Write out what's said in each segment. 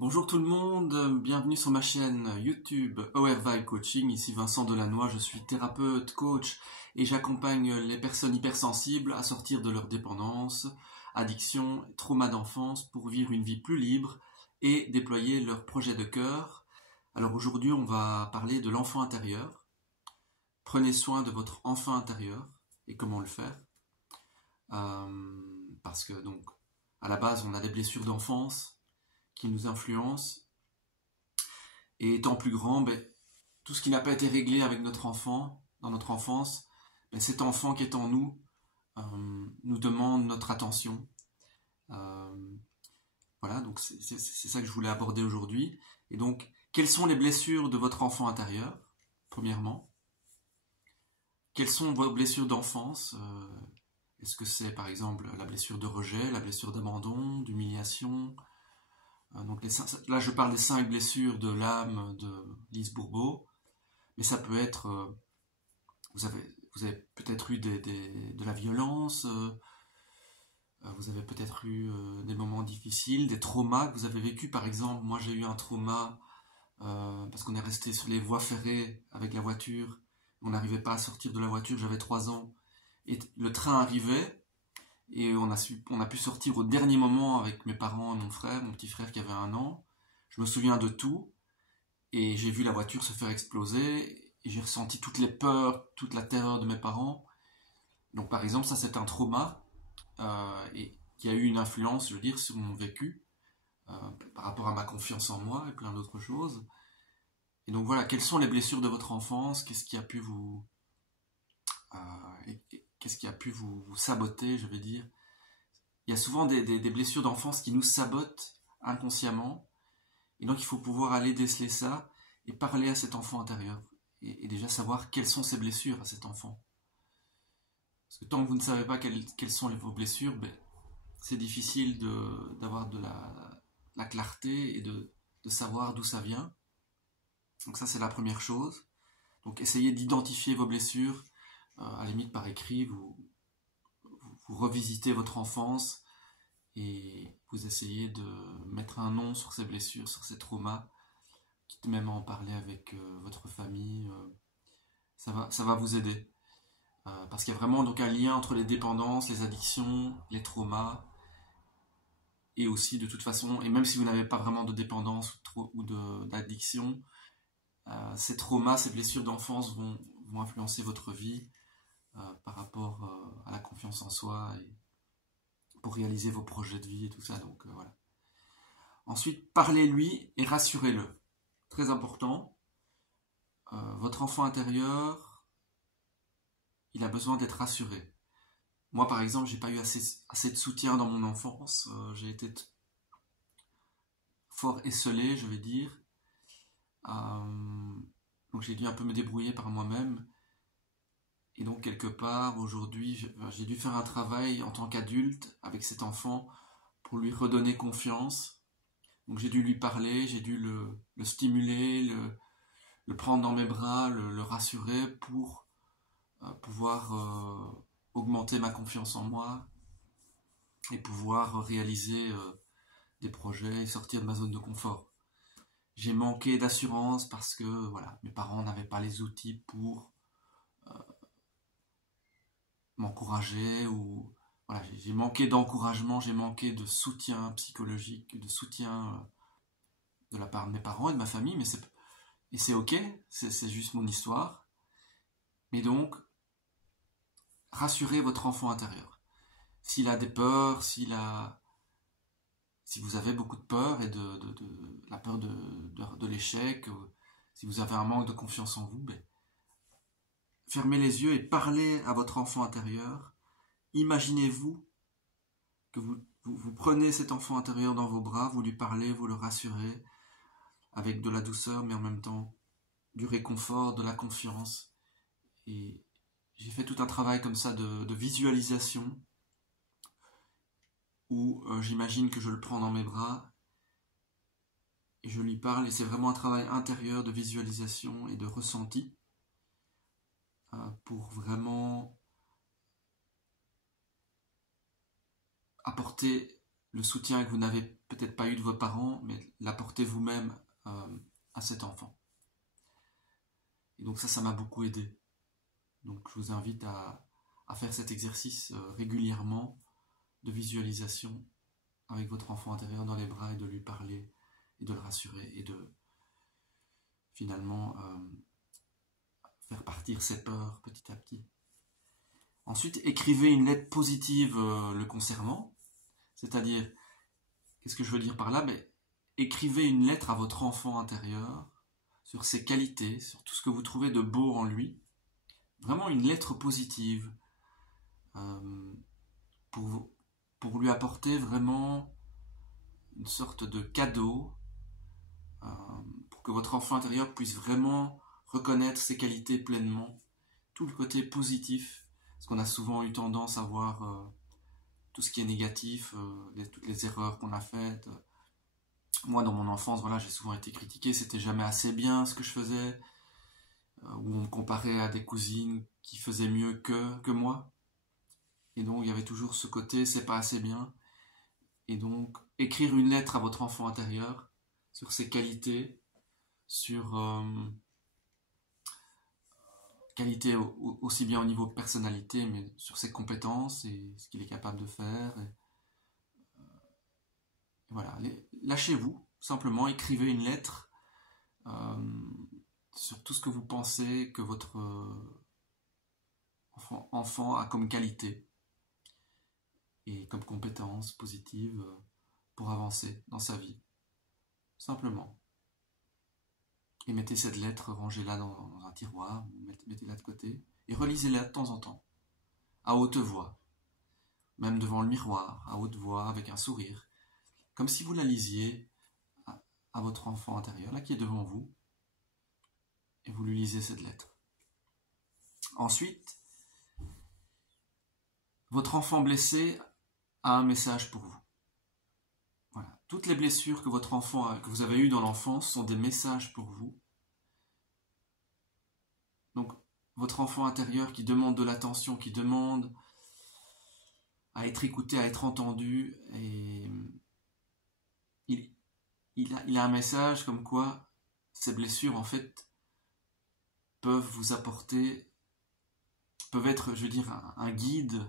Bonjour tout le monde, bienvenue sur ma chaîne YouTube Our Vibe Coaching. Ici Vincent Delannoy, je suis thérapeute, coach et j'accompagne les personnes hypersensibles à sortir de leur dépendance, addiction, trauma d'enfance pour vivre une vie plus libre et déployer leur projet de cœur. Alors aujourd'hui, on va parler de l'enfant intérieur. Prenez soin de votre enfant intérieur et comment le faire. Parce que donc, à la base, on a des blessures d'enfance qui nous influencent. Et étant plus grand, tout ce qui n'a pas été réglé avec notre enfant, dans notre enfance, cet enfant qui est en nous, nous demande notre attention. Voilà, donc c'est ça que je voulais aborder aujourd'hui. Et donc, quelles sont les blessures de votre enfant intérieur, premièrement? Quelles sont vos blessures d'enfance? Est-ce que c'est, par exemple, la blessure de rejet, la blessure d'abandon, d'humiliation? Donc là, je parle des 5 blessures de l'âme de Lise Bourbeau, mais ça peut être, vous avez peut-être eu de la violence, vous avez peut-être eu des moments difficiles, des traumas que vous avez vécu. Par exemple, moi j'ai eu un trauma parce qu'on est resté sur les voies ferrées avec la voiture, on n'arrivait pas à sortir de la voiture, j'avais 3 ans, et le train arrivait, et on a pu sortir au dernier moment avec mes parents et mon frère, mon petit frère qui avait 1 an. Je me souviens de tout, et j'ai vu la voiture se faire exploser, et j'ai ressenti toutes les peurs, toute la terreur de mes parents. Donc par exemple, ça c'est un trauma, et qui a eu une influence, je veux dire, sur mon vécu, par rapport à ma confiance en moi et plein d'autres choses. Et donc voilà, quelles sont les blessures de votre enfance? Qu'est-ce qui a pu qu'est-ce qui a pu vous saboter, je veux dire? Il y a souvent des blessures d'enfance qui nous sabotent inconsciemment. Et donc il faut pouvoir aller déceler ça et parler à cet enfant intérieur. Et déjà savoir quelles sont ses blessures à cet enfant. Parce que tant que vous ne savez pas quelles sont vos blessures, c'est difficile d'avoir de la clarté et de savoir d'où ça vient. Donc ça c'est la première chose. Donc essayez d'identifier vos blessures, à la limite par écrit, vous revisitez votre enfance et vous essayez de mettre un nom sur ces blessures, sur ces traumas, quitte même à en parler avec votre famille, ça va vous aider. Parce qu'il y a vraiment donc un lien entre les dépendances, les addictions, les traumas, et aussi de toute façon, et même si vous n'avez pas vraiment de dépendance ou d'addiction, ces traumas, ces blessures d'enfance vont influencer votre vie par rapport à la confiance en soi et pour réaliser vos projets de vie et tout ça. Donc voilà. Ensuite, parlez-lui et rassurez-le. Très important. Votre enfant intérieur, il a besoin d'être rassuré. Moi, par exemple, j'ai pas eu assez de soutien dans mon enfance. J'ai été fort esseulé, je vais dire. Donc j'ai dû un peu me débrouiller par moi-même. Et donc quelque part, aujourd'hui, j'ai dû faire un travail en tant qu'adulte avec cet enfant pour lui redonner confiance. Donc j'ai dû lui parler, j'ai dû le stimuler, le prendre dans mes bras, le rassurer pour pouvoir augmenter ma confiance en moi et pouvoir réaliser des projets et sortir de ma zone de confort. J'ai manqué d'assurance parce que voilà, mes parents n'avaient pas les outils pour m'encourager ou voilà, j'ai manqué d'encouragement, j'ai manqué de soutien psychologique, de soutien de la part de mes parents et de ma famille, et c'est ok, c'est juste mon histoire. Mais donc, rassurez votre enfant intérieur. S'il a des peurs, si vous avez beaucoup de peur et de la peur de l'échec, si vous avez un manque de confiance en vous, fermez les yeux et parlez à votre enfant intérieur. Imaginez-vous que vous prenez cet enfant intérieur dans vos bras, vous lui parlez, vous le rassurez, avec de la douceur, mais en même temps du réconfort, de la confiance. Et j'ai fait tout un travail comme ça de visualisation, où j'imagine que je le prends dans mes bras, et je lui parle, et c'est vraiment un travail intérieur de visualisation et de ressenti, pour vraiment apporter le soutien que vous n'avez peut-être pas eu de vos parents, mais l'apporter vous-même à cet enfant. Et donc ça m'a beaucoup aidé. Donc je vous invite à faire cet exercice régulièrement de visualisation avec votre enfant intérieur dans les bras et de lui parler et de le rassurer et de finalement faire partir ses peurs petit à petit. Ensuite, écrivez une lettre positive le concernant, c'est-à-dire, qu'est-ce que je veux dire par là? Écrivez une lettre à votre enfant intérieur sur ses qualités, sur tout ce que vous trouvez de beau en lui, vraiment une lettre positive pour lui apporter vraiment une sorte de cadeau, pour que votre enfant intérieur puisse vraiment reconnaître ses qualités pleinement, tout le côté positif, parce qu'on a souvent eu tendance à voir tout ce qui est négatif, toutes les erreurs qu'on a faites. Moi, dans mon enfance, voilà, j'ai souvent été critiqué, c'était jamais assez bien ce que je faisais, où on me comparait à des cousines qui faisaient mieux que moi. Et donc, il y avait toujours ce côté, c'est pas assez bien. Et donc, écrire une lettre à votre enfant intérieur sur ses qualités, sur qualité aussi bien au niveau personnalité, mais sur ses compétences et ce qu'il est capable de faire. Et voilà, lâchez-vous, simplement écrivez une lettre sur tout ce que vous pensez que votre enfant a comme qualité et comme compétences positives pour avancer dans sa vie. Simplement. Et mettez cette lettre, rangez-la dans un tiroir, mettez-la de côté, et relisez-la de temps en temps, à haute voix, même devant le miroir, à haute voix, avec un sourire, comme si vous la lisiez à votre enfant intérieur, là qui est devant vous, et vous lui lisez cette lettre. Ensuite, votre enfant blessé a un message pour vous. Voilà. Toutes les blessures que votre enfant que vous avez eues dans l'enfance sont des messages pour vous. Donc, votre enfant intérieur qui demande de l'attention, qui demande à être écouté, à être entendu, et il a un message comme quoi ces blessures, en fait, peuvent vous apporter, peuvent être, je veux dire, un guide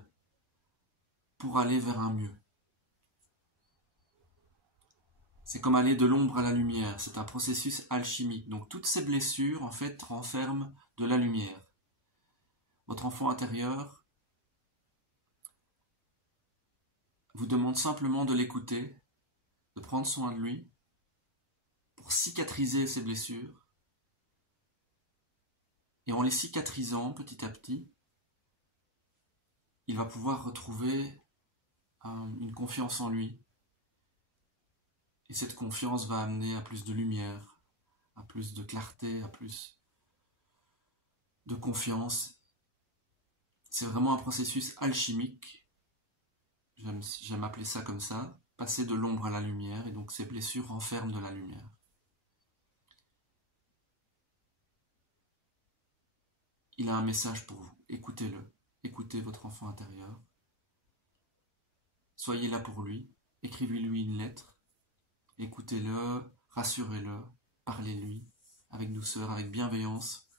pour aller vers un mieux. C'est comme aller de l'ombre à la lumière, c'est un processus alchimique. Donc toutes ces blessures, en fait, renferment de la lumière. Votre enfant intérieur vous demande simplement de l'écouter, de prendre soin de lui, pour cicatriser ces blessures. Et en les cicatrisant petit à petit, il va pouvoir retrouver une confiance en lui. Et cette confiance va amener à plus de lumière, à plus de clarté, à plus de confiance. C'est vraiment un processus alchimique. J'aime appeler ça comme ça. Passer de l'ombre à la lumière. Et donc ces blessures renferment de la lumière. Il a un message pour vous. Écoutez-le. Écoutez votre enfant intérieur. Soyez là pour lui. Écrivez-lui une lettre. Écoutez-le, rassurez-le, parlez-lui avec douceur, avec bienveillance.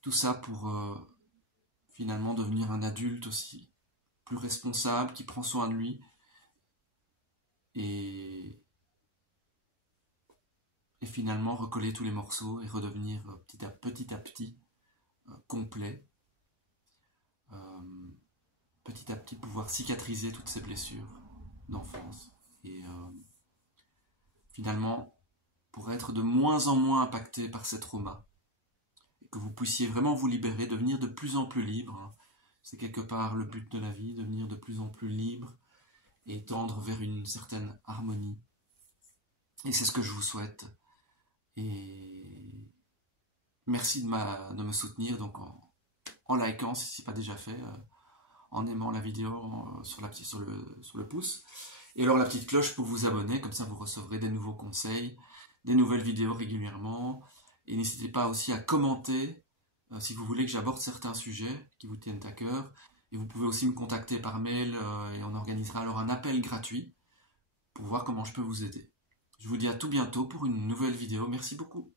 Tout ça pour finalement devenir un adulte aussi, plus responsable, qui prend soin de lui et finalement recoller tous les morceaux et redevenir petit à petit complet. Petit à petit pouvoir cicatriser toutes ces blessures d'enfance et finalement pour être de moins en moins impacté par ces traumas et que vous puissiez vraiment vous libérer, devenir de plus en plus libre. C'est quelque part le but de la vie, devenir de plus en plus libre et tendre vers une certaine harmonie. Et c'est ce que je vous souhaite. Et merci de me soutenir donc en likant si ce n'est pas déjà fait, en aimant la vidéo sur le pouce. Et alors la petite cloche pour vous abonner, comme ça vous recevrez des nouveaux conseils, des nouvelles vidéos régulièrement. Et n'hésitez pas aussi à commenter si vous voulez que j'aborde certains sujets qui vous tiennent à cœur. Et Et vous pouvez aussi me contacter par mail et on organisera alors un appel gratuit pour voir comment je peux vous aider. Je vous dis à tout bientôt pour une nouvelle vidéo. Merci beaucoup.